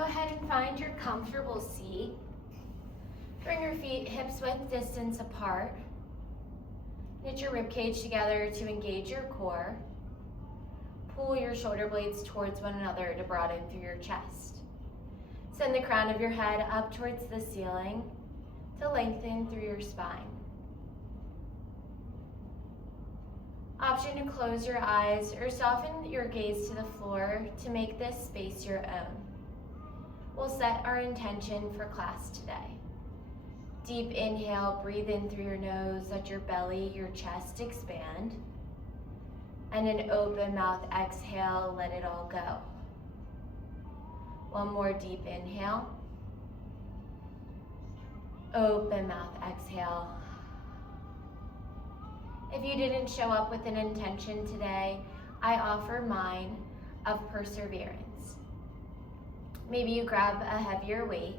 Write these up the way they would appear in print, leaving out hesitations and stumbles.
Go ahead and find your comfortable seat. Bring your feet hips-width distance apart. Knit your ribcage together to engage your core. Pull your shoulder blades towards one another to broaden through your chest. Send the crown of your head up towards the ceiling to lengthen through your spine. Option to close your eyes or soften your gaze to the floor to make this space your own. We'll set our intention for class today. Deep inhale, breathe in through your nose, let your belly, your chest expand. And an open mouth exhale, let it all go. One more deep inhale. Open mouth exhale. If you didn't show up with an intention today, I offer mine of perseverance. Maybe you grab a heavier weight.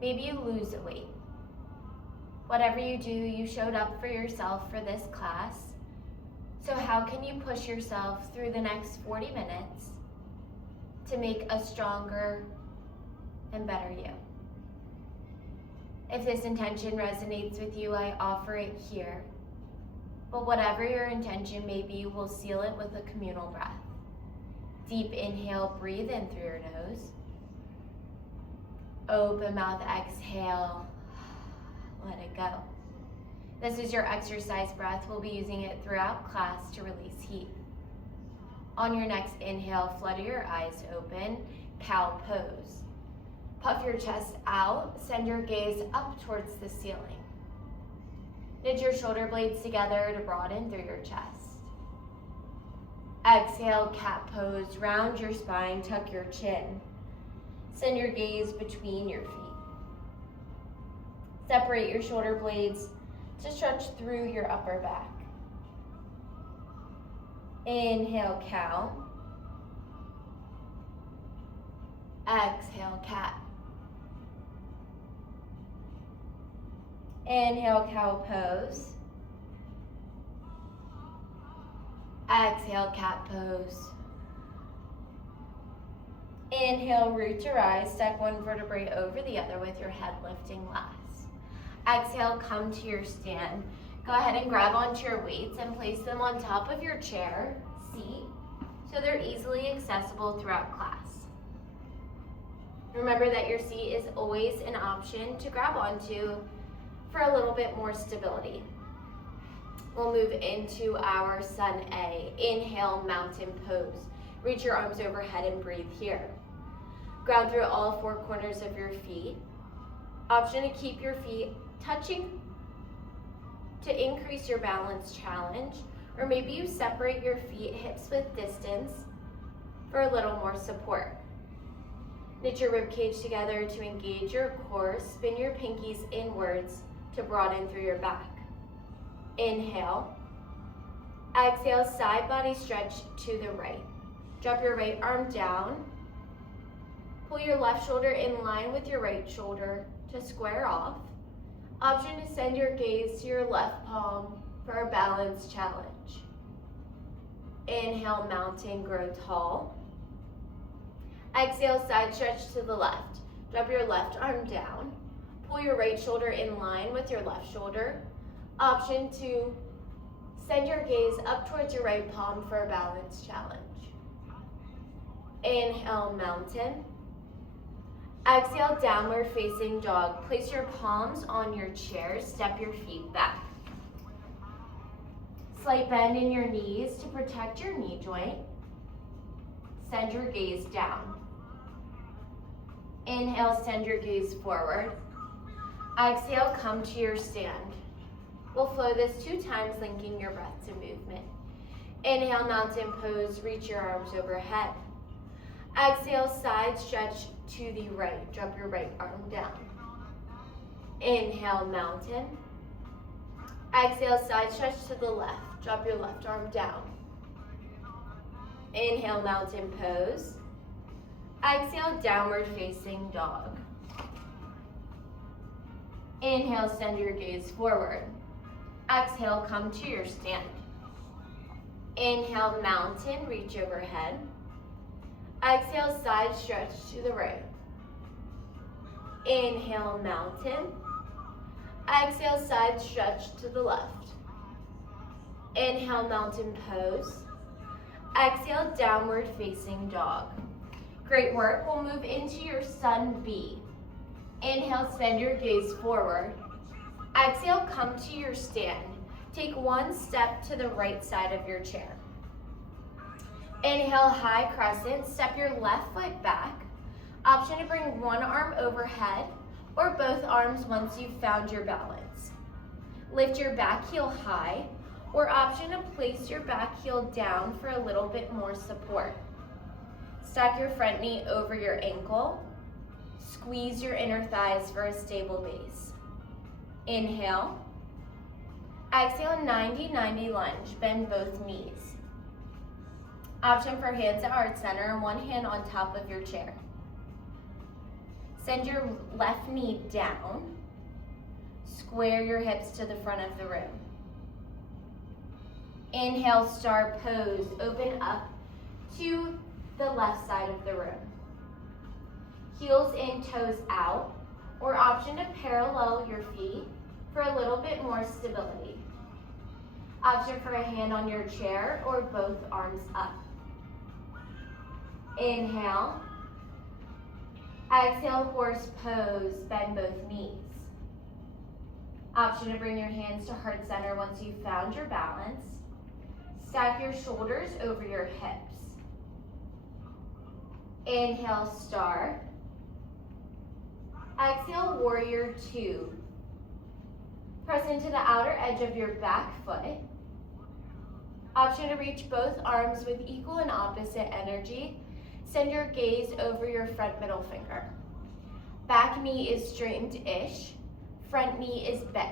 Maybe you lose a weight. Whatever you do, you showed up for yourself for this class. So how can you push yourself through the next 40 minutes to make a stronger and better you? If this intention resonates with you, I offer it here. But whatever your intention may be, we'll seal it with a communal breath. Deep inhale, breathe in through your nose. Open mouth, exhale, let it go. This is your exercise breath. We'll be using it throughout class to release heat. On your next inhale, flutter your eyes open, cow pose. Puff your chest out, send your gaze up towards the ceiling. Knit your shoulder blades together to broaden through your chest. Exhale, cat pose, round your spine, tuck your chin. Send your gaze between your feet. Separate your shoulder blades to stretch through your upper back. Inhale, cow. Exhale, cat. Inhale, cow pose. Exhale, cat pose. Inhale, root to rise. Stack one vertebrae over the other with your head lifting last. Exhale, come to your stand. Go ahead and grab onto your weights and place them on top of your chair, seat, so they're easily accessible throughout class. Remember that your seat is always an option to grab onto for a little bit more stability. We'll move into our Sun A. Inhale, mountain pose. Reach your arms overhead and breathe here. Ground through all four corners of your feet. Option to keep your feet touching to increase your balance challenge, or maybe you separate your feet hips width distance for a little more support. Knit your ribcage together to engage your core. Spin your pinkies inwards to broaden through your back. Inhale. Exhale, side body stretch to the right. Drop your right arm down. Pull your left shoulder in line with your right shoulder to square off. Option to send your gaze to your left palm for a balance challenge. Inhale, mountain, grow tall. Exhale, side stretch to the left. Drop your left arm down. Pull your right shoulder in line with your left shoulder. Option to send your gaze up towards your right palm for a balance challenge. Inhale, mountain. Exhale, downward facing dog. Place your palms on your chair, step your feet back. Slight bend in your knees to protect your knee joint. Send your gaze down. Inhale, send your gaze forward. Exhale, come to your stand. We'll flow this 2 times, linking your breath to movement. Inhale, mountain pose, reach your arms overhead. Exhale, side stretch to the right. Drop your right arm down. Inhale, mountain. Exhale, side stretch to the left. Drop your left arm down. Inhale, mountain pose. Exhale, downward facing dog. Inhale, send your gaze forward. Exhale, come to your stand. Inhale, mountain, reach overhead. Exhale, side stretch to the right. Inhale, mountain. Exhale, side stretch to the left. Inhale, mountain pose. Exhale, downward facing dog. Great work. We'll move into your sun B. Inhale, send your gaze forward. Exhale, come to your stand. Take one step to the right side of your chair. Inhale, high crescent. Step your left foot back. Option to bring one arm overhead or both arms once you've found your balance. Lift your back heel high, or option to place your back heel down for a little bit more support. Stack your front knee over your ankle. Squeeze your inner thighs for a stable base. Inhale. Exhale, 90-90 lunge. Bend both knees. Option for hands at heart center and one hand on top of your chair. Send your left knee down. Square your hips to the front of the room. Inhale, star pose. Open up to the left side of the room. Heels in, toes out, or option to parallel your feet for a little bit more stability. Option for a hand on your chair or both arms up. Inhale. Exhale, horse pose, bend both knees. Option to bring your hands to heart center once you've found your balance. Stack your shoulders over your hips. Inhale, star. Exhale, warrior two. Press into the outer edge of your back foot. Option to reach both arms with equal and opposite energy. Send your gaze over your front middle finger. Back knee is straightened-ish. Front knee is bent.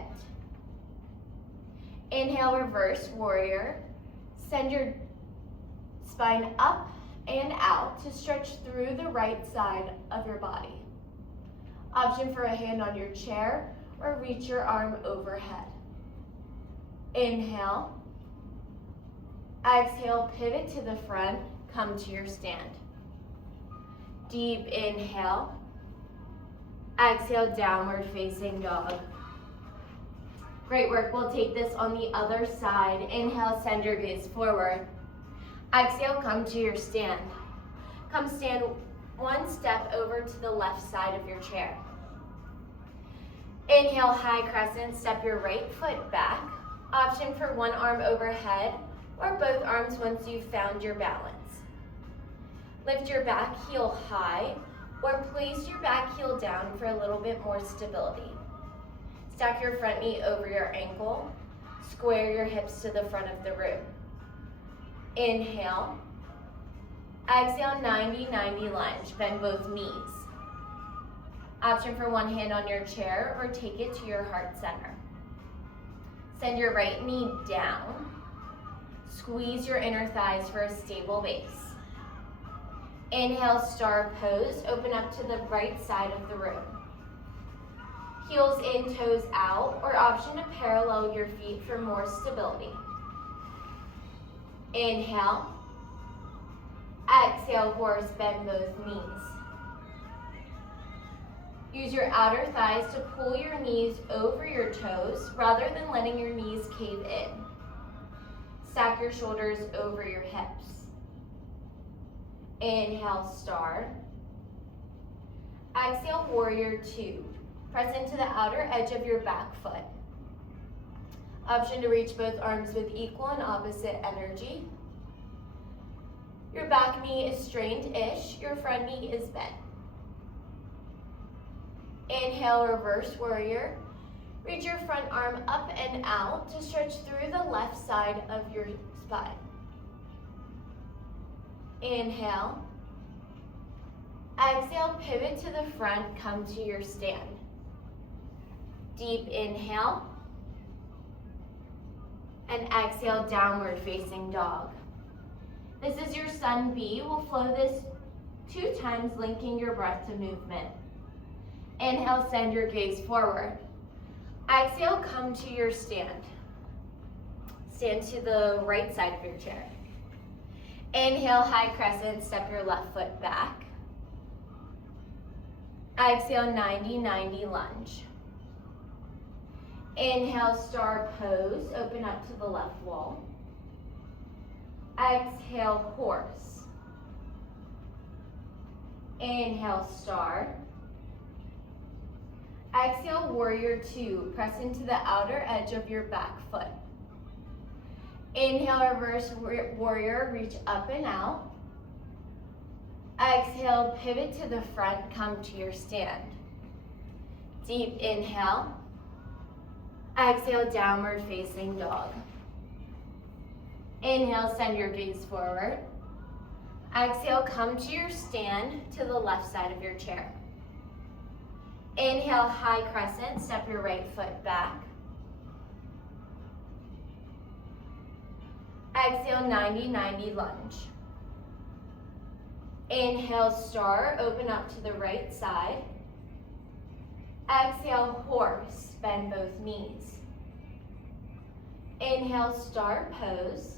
Inhale, reverse warrior. Send your spine up and out to stretch through the right side of your body. Option for a hand on your chair or reach your arm overhead. Inhale. Exhale, pivot to the front, come to your stand. Deep inhale. Exhale, downward facing dog. Great work. We'll take this on the other side. Inhale, send your gaze forward. Exhale, come to your stand. Come stand one step over to the left side of your chair. Inhale, high crescent, step your right foot back. Option for one arm overhead or both arms once you've found your balance. Lift your back heel high or place your back heel down for a little bit more stability. Stack your front knee over your ankle. Square your hips to the front of the room. Inhale. Exhale, 90-90 lunge. Bend both knees. Option for one hand on your chair or take it to your heart center. Send your right knee down. Squeeze your inner thighs for a stable base. Inhale, star pose. Open up to the right side of the room. Heels in, toes out, or option to parallel your feet for more stability. Inhale. Exhale, horse, bend both knees. Use your outer thighs to pull your knees over your toes rather than letting your knees cave in. Stack your shoulders over your hips. Inhale, star. Exhale, warrior two. Press into the outer edge of your back foot. Option to reach both arms with equal and opposite energy. Your back knee is strained-ish. Your front knee is bent. Inhale, reverse warrior. Reach your front arm up and out to stretch through the left side of your spine. Inhale. Exhale, pivot to the front, come to your stand. Deep inhale. And exhale, downward facing dog. This is your sun B. We'll flow this 2 times, linking your breath to movement. Inhale, send your gaze forward. Exhale, come to your stand. Stand to the right side of your chair. Inhale, high crescent, step your left foot back. Exhale, 90-90 lunge. Inhale, star pose, open up to the left wall. Exhale, horse. Inhale, star. Exhale, warrior two. Press into the outer edge of your back foot. Inhale, reverse warrior, reach up and out. Exhale, pivot to the front, come to your stand. Deep inhale. Exhale, downward facing dog. Inhale, send your gaze forward. Exhale, come to your stand to the left side of your chair. Inhale, high crescent, step your right foot back. Exhale, 90-90 lunge. Inhale, star, open up to the right side. Exhale, horse, bend both knees. Inhale, star pose.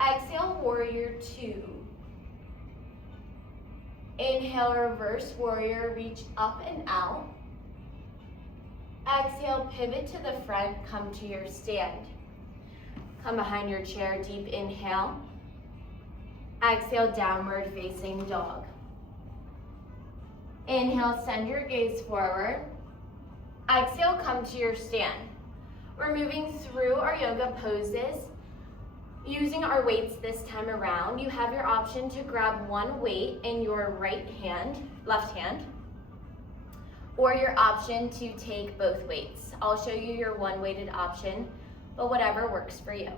Exhale, warrior two. Inhale, reverse warrior, reach up and out. Exhale, pivot to the front, come to your stand. Come behind your chair, deep inhale. Exhale, downward facing dog. Inhale, send your gaze forward. Exhale, come to your stand. We're moving through our yoga poses. Using our weights this time around, you have your option to grab one weight in your left hand, or your option to take both weights. I'll show you your one weighted option, but whatever works for you.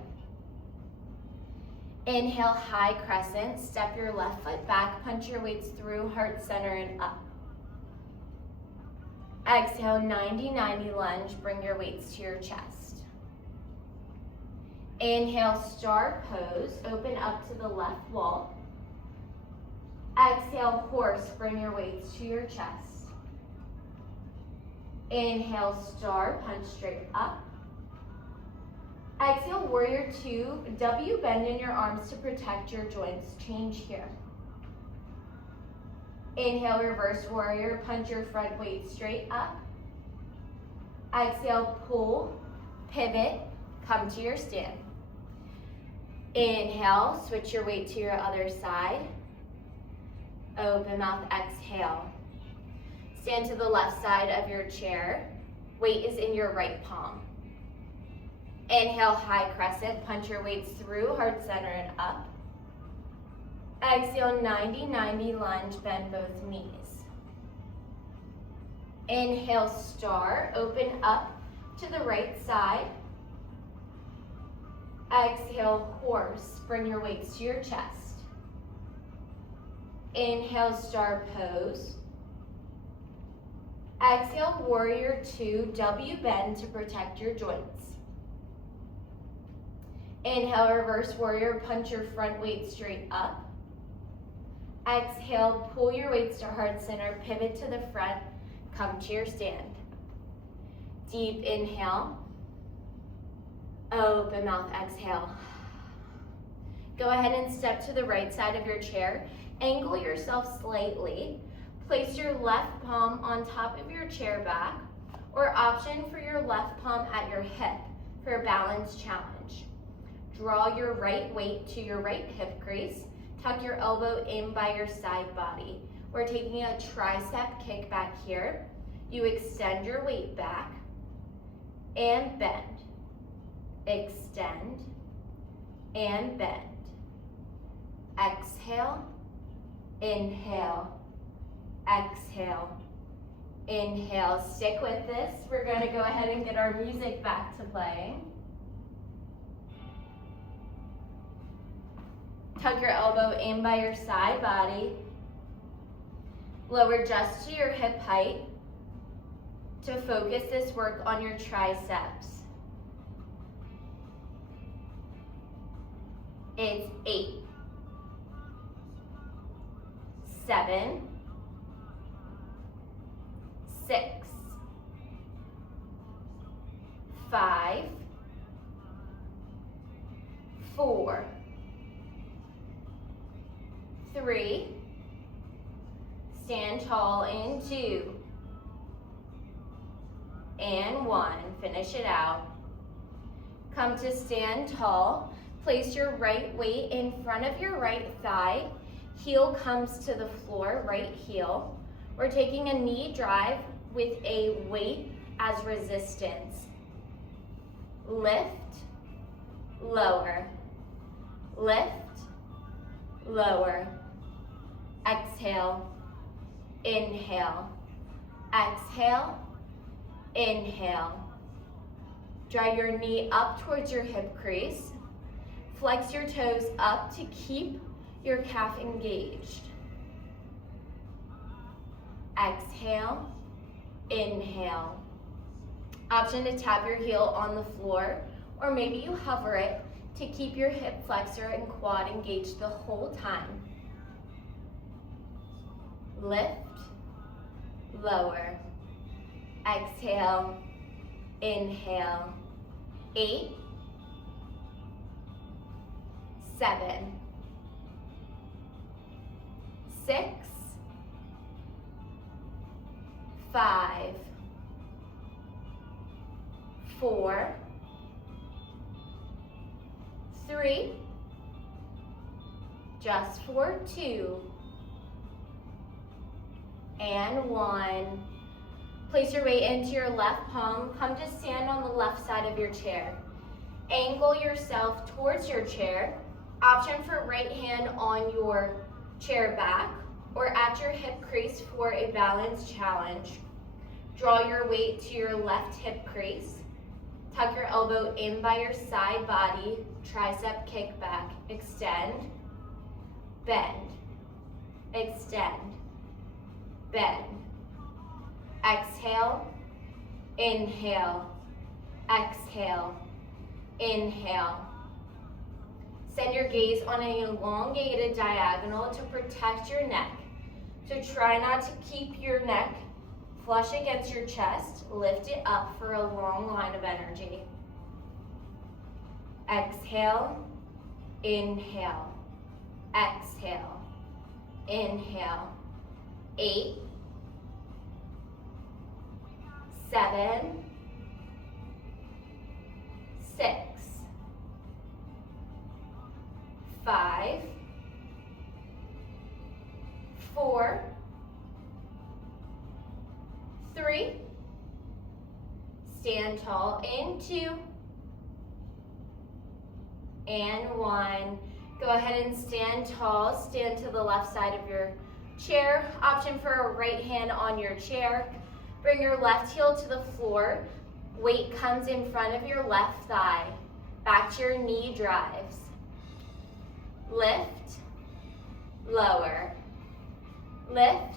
Inhale, high crescent, step your left foot back, punch your weights through, heart center and up. Exhale, 90-90 lunge, bring your weights to your chest. Inhale, star pose, open up to the left wall. Exhale, horse, bring your weights to your chest. Inhale, star, punch straight up. Exhale, warrior two, W, bend in your arms to protect your joints. Change here. Inhale, reverse warrior, punch your front weight straight up. Exhale, pull, pivot, come to your stand. Inhale, switch your weight to your other side. Open mouth, exhale. Stand to the left side of your chair. Weight is in your right palm. Inhale, high crescent, punch your weights through, heart center and up. Exhale, 90-90 lunge, bend both knees. Inhale, star, open up to the right side. Exhale, horse, bring your weights to your chest. Inhale, star pose. Exhale, warrior two, W, bend to protect your joints. Inhale, reverse warrior, punch your front weight straight up. Exhale, pull your weights to heart center, pivot to the front, come to your stand. Deep inhale. Open mouth, exhale. Go ahead and step to the right side of your chair. Angle yourself slightly. Place your left palm on top of your chair back, or option for your left palm at your hip for a balance challenge. Draw your right weight to your right hip crease. Tuck your elbow in by your side body. We're taking a tricep kick back here. You extend your weight back and bend. Extend and bend. Exhale, inhale, exhale, inhale. Stick with this. We're going to go ahead and get our music back to playing. Tuck your elbow in by your side body. Lower just to your hip height to focus this work on your triceps. It's 8, 7, 6, 5, 4, 3, stand tall in 2, and 1, finish it out. Come to stand tall, place your right weight in front of your right thigh, heel comes to the floor, right heel. We're taking a knee drive with a weight as resistance. Lift, lower, lift, lower. Exhale, inhale, exhale, inhale. Draw your knee up towards your hip crease. Flex your toes up to keep your calf engaged. Exhale, inhale. Option to tap your heel on the floor, or maybe you hover it to keep your hip flexor and quad engaged the whole time. Lift, lower. Exhale, inhale. 8, 7, 6, 5, 4, 3, just for 2, and 1. Place your weight into your left palm. Come to stand on the left side of your chair. Angle yourself towards your chair. Option for right hand on your chair back or at your hip crease for a balance challenge. Draw your weight to your left hip crease. Tuck your elbow in by your side body. Tricep kick back. Extend, bend, extend, bend. Exhale, inhale, exhale, inhale. Send your gaze on an elongated diagonal to protect your neck. So try not to keep your neck flush against your chest. Lift it up for a long line of energy. Exhale, inhale, exhale, inhale. 8, 7, 6, 5, 4, 3, stand tall in 2, and 1. Go ahead and stand tall, stand to the left side of your chair. Option for a right hand on your chair. Bring your left heel to the floor. Weight comes in front of your left thigh. Back to your knee drives. Lift, lower, lift,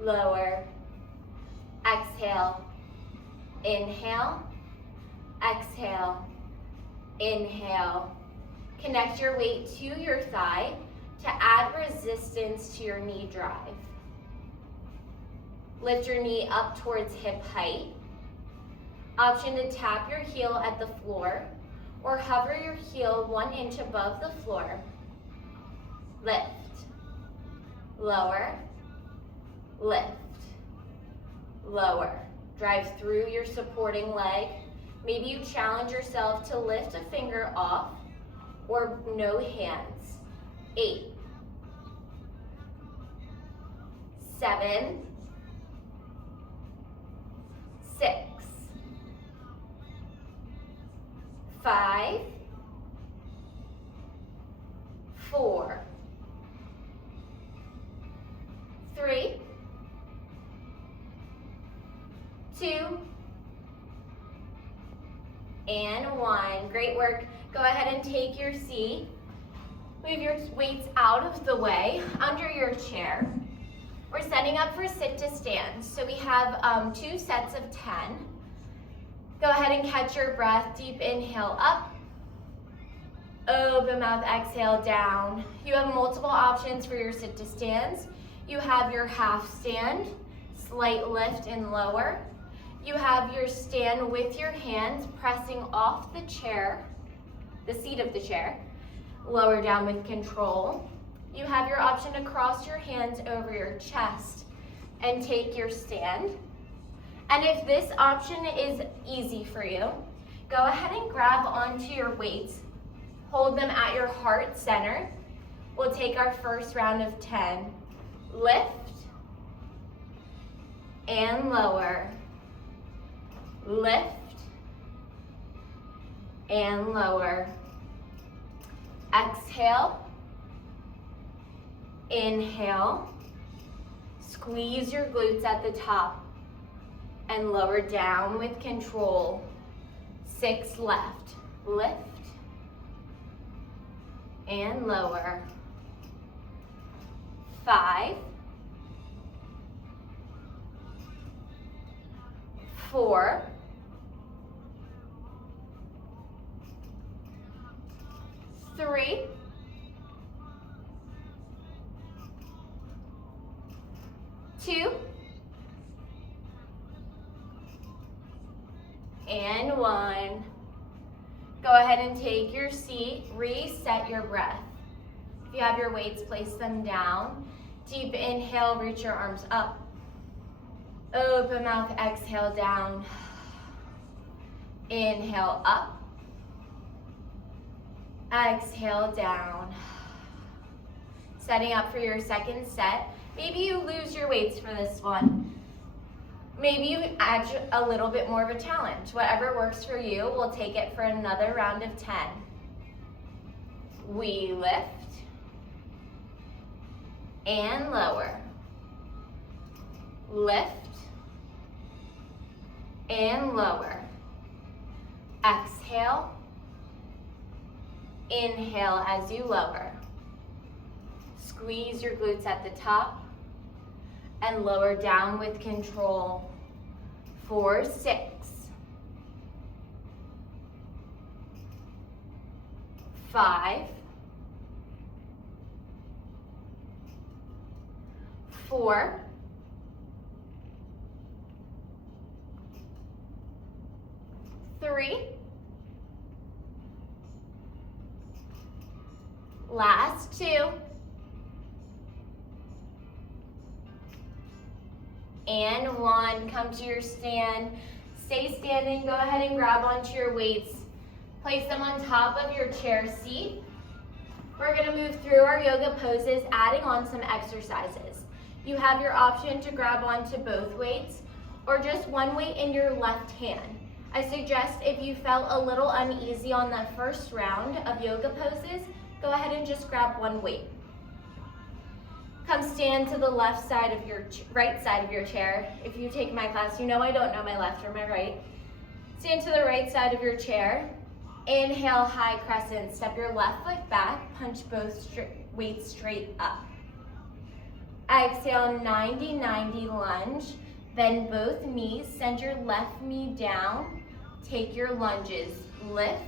lower. Exhale, inhale, exhale, inhale. Connect your weight to your thigh to add resistance to your knee drive. Lift your knee up towards hip height. Option to tap your heel at the floor or hover your heel 1 inch above the floor. Lift, lower, lift, lower. Drive through your supporting leg. Maybe you challenge yourself to lift a finger off or no hands. 8, 7, 6, 5, 4, 3, 2, and 1. Great work. Go ahead and take your seat. Move your weights out of the way, under your chair. We're setting up for sit to stand. So we have 2 sets of 10. Go ahead and catch your breath. Deep inhale up. Open mouth, exhale down. You have multiple options for your sit to stands. You have your half stand, slight lift and lower. You have your stand with your hands pressing off the chair, the seat of the chair. Lower down with control. You have your option to cross your hands over your chest and take your stand. And if this option is easy for you, go ahead and grab onto your weights. Hold them at your heart center. We'll take our first round of 10. Lift and lower. Lift and lower. Exhale. Inhale. Squeeze your glutes at the top and lower down with control. 6 left. Lift and lower. 5, 4, 3, 2, and 1. Go ahead and take your seat, reset your breath. If you have your weights, place them down. Deep inhale, reach your arms up. Open mouth, exhale down. Inhale up. Exhale down. Setting up for your second set. Maybe you lose your weights for this one. Maybe you add a little bit more of a challenge. Whatever works for you, we'll take it for another round of 10. We lift and lower. Lift and lower. Exhale. Inhale as you lower. Squeeze your glutes at the top and lower down with control. 4, 6. 5, 4, 3, last 2, and 1. Come to your stand. Stay standing. Go ahead and grab onto your weights. Place them on top of your chair seat. We're going to move through our yoga poses, adding on some exercises. You have your option to grab onto both weights or just one weight in your left hand. I suggest if you felt a little uneasy on the first round of yoga poses, go ahead and just grab one weight. Come stand to the left side of your right side of your chair. If you take my class, you know I don't know my left or my right. Stand to the right side of your chair. Inhale, high crescent. Step your left foot back. Punch both weights straight up. Exhale, 90-90 lunge. Bend both knees. Send your left knee down. Take your lunges. Lift,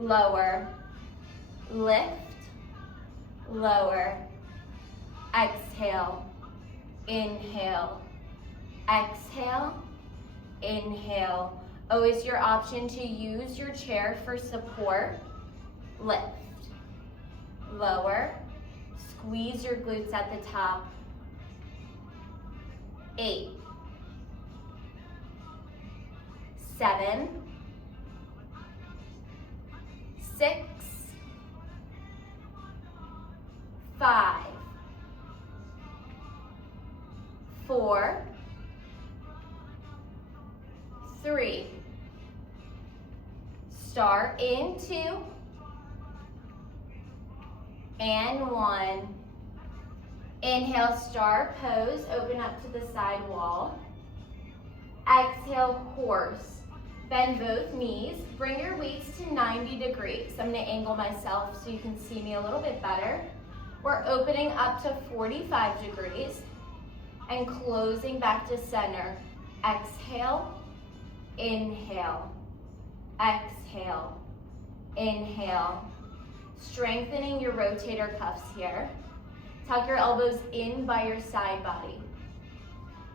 lower, lift, lower. Exhale, inhale, exhale, inhale. Always your option to use your chair for support. Lift, lower, squeeze your glutes at the top. 8, 7, 6, 5, 4, 3, start in 2, and 1. Inhale, star pose, open up to the side wall. Exhale, horse. Bend both knees, bring your weights to 90 degrees. I'm gonna angle myself so you can see me a little bit better. We're opening up to 45 degrees and closing back to center. Exhale, inhale, exhale, inhale. Strengthening your rotator cuffs here. Tuck your elbows in by your side body.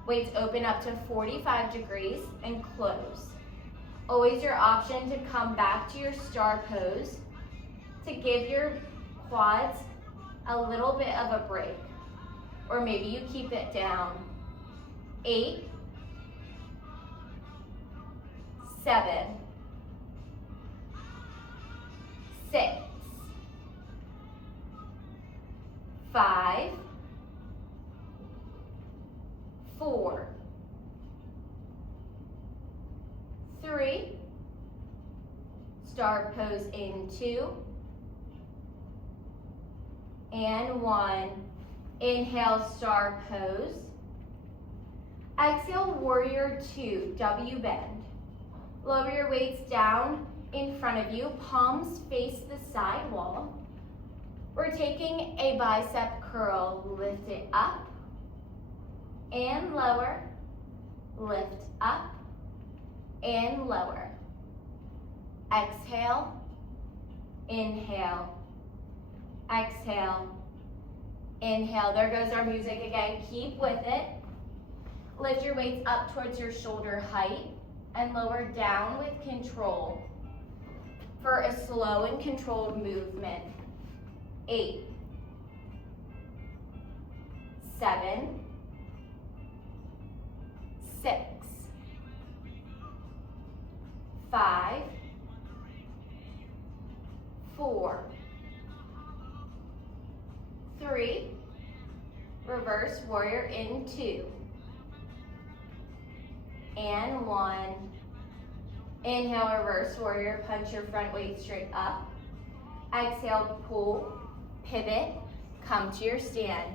Weights open up to 45 degrees and close. Always your option to come back to your star pose to give your quads a little bit of a break, or maybe you keep it down. 8, 7, 6, 5, 4, 3, star pose in 2, and 1. Inhale, star pose. Exhale, warrior 2, W bend. Lower your weights down in front of you, palms face the side wall. We're taking a bicep curl, lift it up and lower, lift up and lower. Exhale, inhale, exhale, inhale. There goes our music again. Keep with it. Lift your weights up towards your shoulder height and lower down with control for a slow and controlled movement. 8, 7, 6, 5, 4, 3, reverse warrior in 2, and 1. Inhale, reverse warrior, punch your front weight straight up. Exhale, pull, pivot, come to your stand.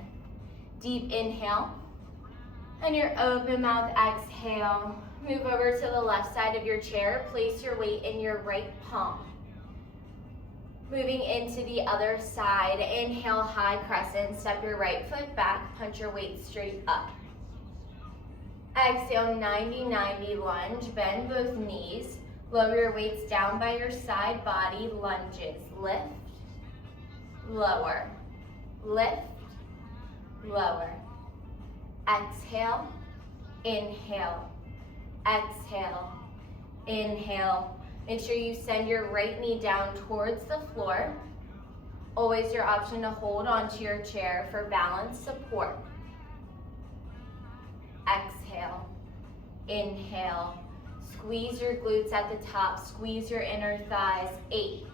Deep inhale, and your open mouth exhale. Move over to the left side of your chair, place your weight in your right palm. Moving into the other side, inhale, high crescent, step your right foot back, punch your weight straight up. Exhale, 90-90 lunge, bend both knees, lower your weights down by your side body, lunges, lift, lower, lift, lower. Exhale, inhale, exhale, inhale. Make sure you send your right knee down towards the floor. Always your option to hold onto your chair for balance support. Exhale, inhale. Squeeze your glutes at the top, squeeze your inner thighs. 8,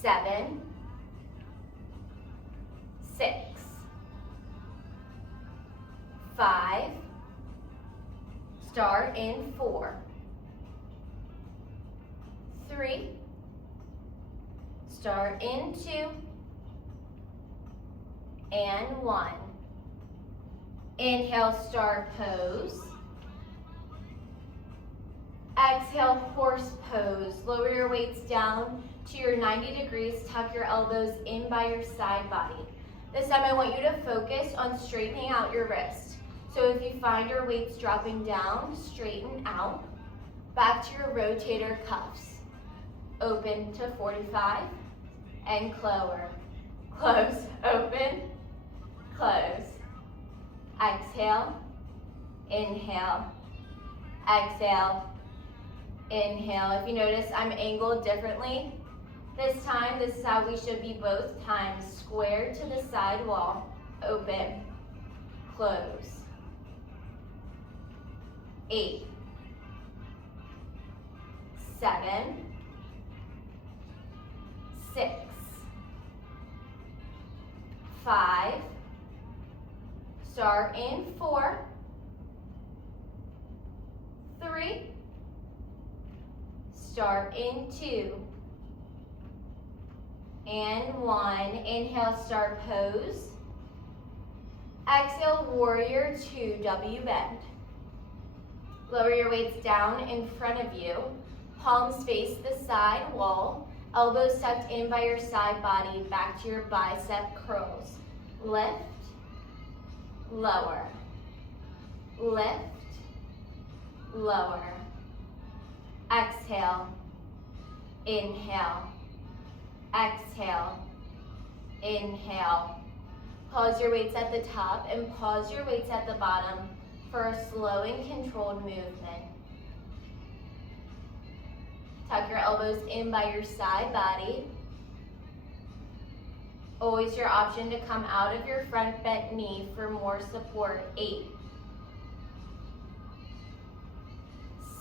7, 6, 5, start in 4, 3, start in 2, and 1. Inhale, star pose. Exhale, horse pose. Lower your weights down to your 90 degrees. Tuck your elbows in by your side body. This time I want you to focus on straightening out your wrist. So if you find your weights dropping down, straighten out. Back to your rotator cuffs. Open to 45 and close, open, close. Exhale, inhale, exhale, inhale. If you notice, I'm angled differently. This time, this is how we should be both times. Square to the side wall, open, close. 8, 7, 6, 5, start in 4, 3, start in 2, and 1. Inhale, star pose. Exhale, warrior 2, W bend. Lower your weights down in front of you. Palms face the side wall. Elbows tucked in by your side body, back to your bicep curls. Lift, lower, lift, lower. Exhale, inhale, exhale, inhale. Pause your weights at the top and pause your weights at the bottom for a slow and controlled movement. Tuck your elbows in by your side body. Always your option to come out of your front bent knee for more support. 8,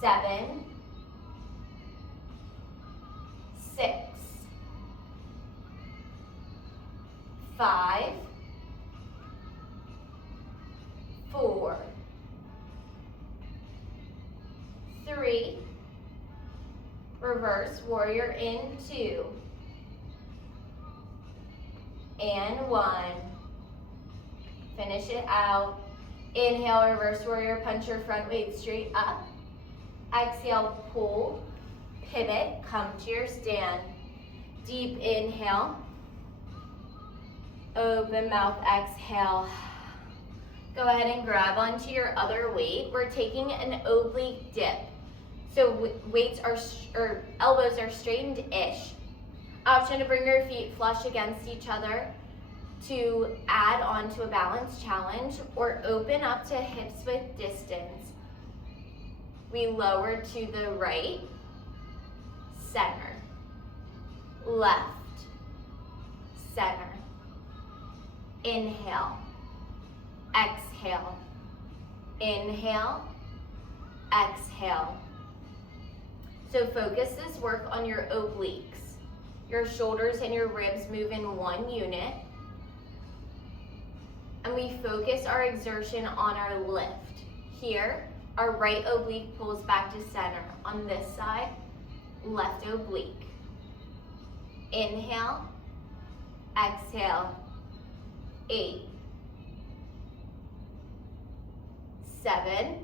7, 6, 5, 4, 3, reverse warrior in 2, and 1. Finish it out. Inhale, reverse warrior, punch your front weight straight up. Exhale, pull, pivot, come to your stand. Deep inhale. Open mouth, exhale. Go ahead and grab onto your other weight. We're taking an oblique dip. So weights are, or elbows are straightened-ish. Option to bring your feet flush against each other to add on to a balance challenge, or open up to hips with distance. We lower to the right, center, left, center. Inhale, exhale, inhale, exhale. So focus this work on your obliques. Your shoulders and your ribs move in one unit. And we focus our exertion on our lift. Here, our right oblique pulls back to center. On this side, left oblique. Inhale, exhale. 8, 7,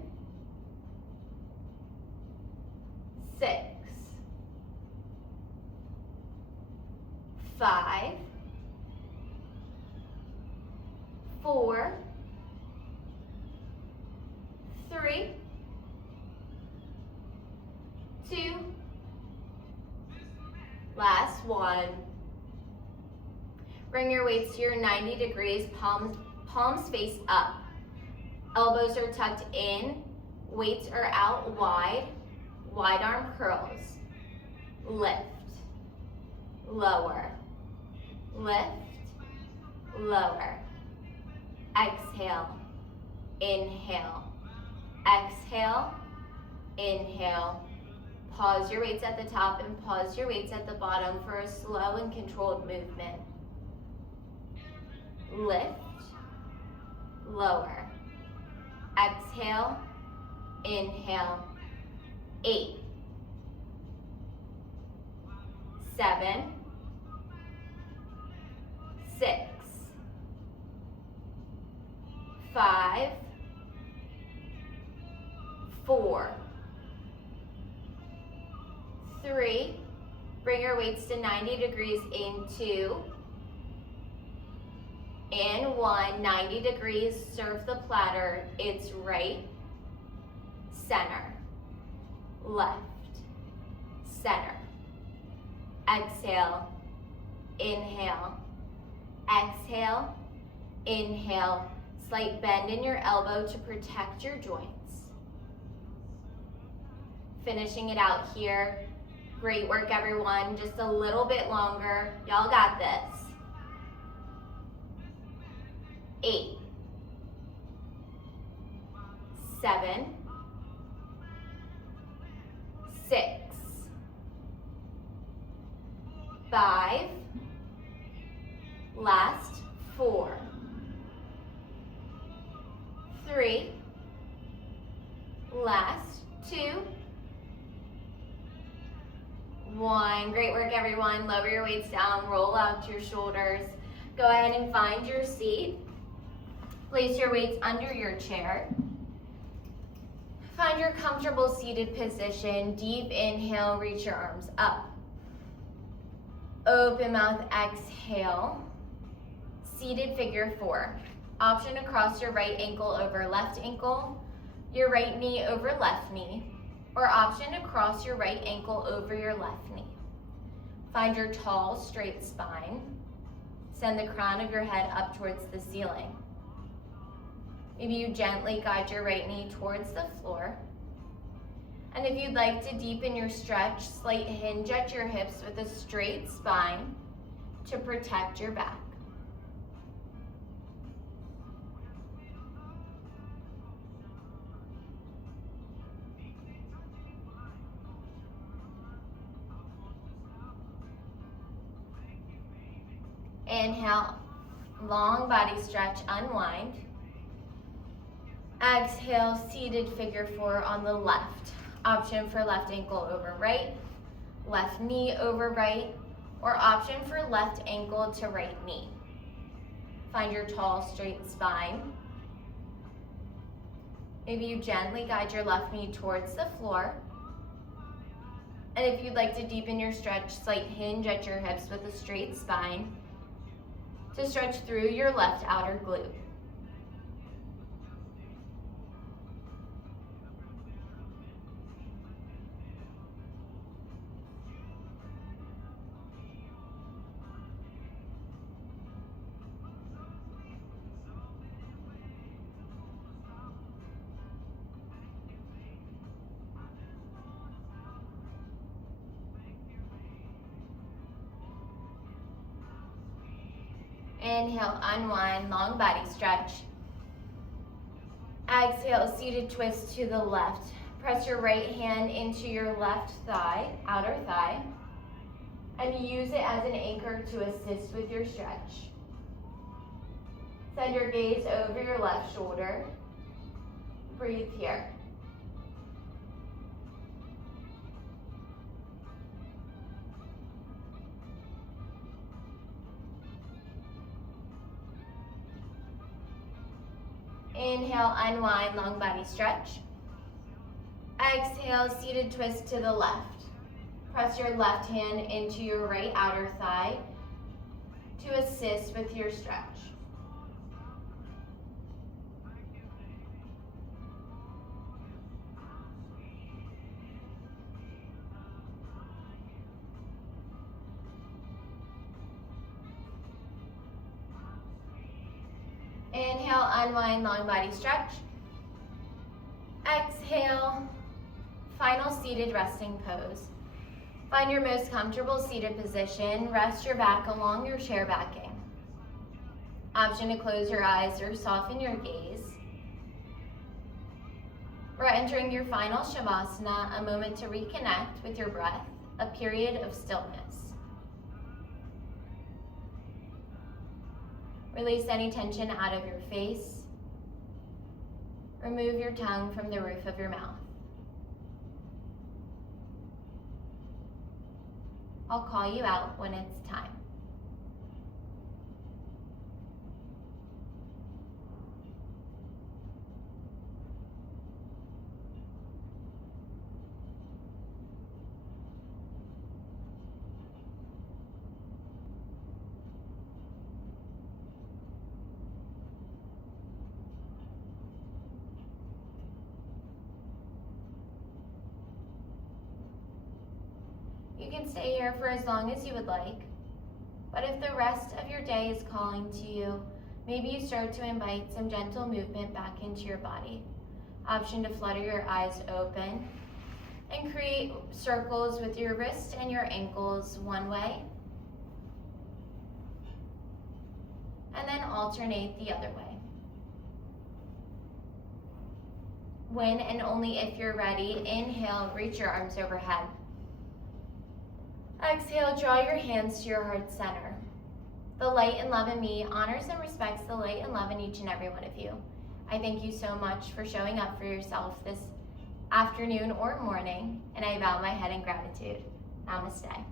6, 5, 4, 3, 2, last one. Bring your weights to your 90 degrees, palms face up. Elbows are tucked in, weights are out wide, wide arm curls. Lift, lower, lift, lower. Exhale, inhale, exhale, inhale. Pause your weights at the top and pause your weights at the bottom for a slow and controlled movement. Lift, lower, exhale, inhale. 8, 7, 6, 5, 4, 3, bring your weights to 90 degrees in 2, and 1, 90 degrees, serve the platter. It's right, center, left, center. Exhale, inhale, exhale, inhale. Slight bend in your elbow to protect your joints. Finishing it out here. Great work, everyone. Just a little bit longer. Y'all got this. 8, 7, 6, 5, last 4, 3, last 2, 1. Great work, everyone. Lower your weights down, roll out your shoulders. Go ahead and find your seat. Place your weights under your chair. Find your comfortable seated position. Deep inhale, reach your arms up. Open mouth, exhale. Seated figure 4. Option to cross your right ankle over left ankle, your right knee over left knee, or option to cross your right ankle over your left knee. Find your tall, straight spine. Send the crown of your head up towards the ceiling. Maybe you gently guide your right knee towards the floor. And if you'd like to deepen your stretch, slight hinge at your hips with a straight spine to protect your back. Inhale, long body stretch, unwind. Exhale, seated figure 4 on the left. Option for left ankle over right, left knee over right, or option for left ankle to right knee. Find your tall, straight spine. Maybe you gently guide your left knee towards the floor. And if you'd like to deepen your stretch, slight hinge at your hips with a straight spine to stretch through your left outer glute. Inhale, unwind, long body stretch. Exhale, seated twist to the left. Press your right hand into your left thigh, outer thigh, and use it as an anchor to assist with your stretch. Send your gaze over your left shoulder. Breathe here. Inhale, unwind, long body stretch. Exhale, seated twist to the left. Press your left hand into your right outer thigh to assist with your stretch. Inhale, unwind, long body stretch. Exhale, final seated resting pose. Find your most comfortable seated position. Rest your back along your chair backing. Option to close your eyes or soften your gaze. We're entering your final Shavasana, a moment to reconnect with your breath, a period of stillness. Release any tension out of your face. Remove your tongue from the roof of your mouth. I'll call you out when it's time. You can stay here for as long as you would like, but if the rest of your day is calling to you, maybe you start to invite some gentle movement back into your body. Option to flutter your eyes open and create circles with your wrists and your ankles one way, and then alternate the other way. When and only if you're ready, inhale, reach your arms overhead. Exhale, draw your hands to your heart center. The light and love in me honors and respects the light and love in each and every one of you. I thank you so much for showing up for yourself this afternoon or morning, and I bow my head in gratitude. Namaste.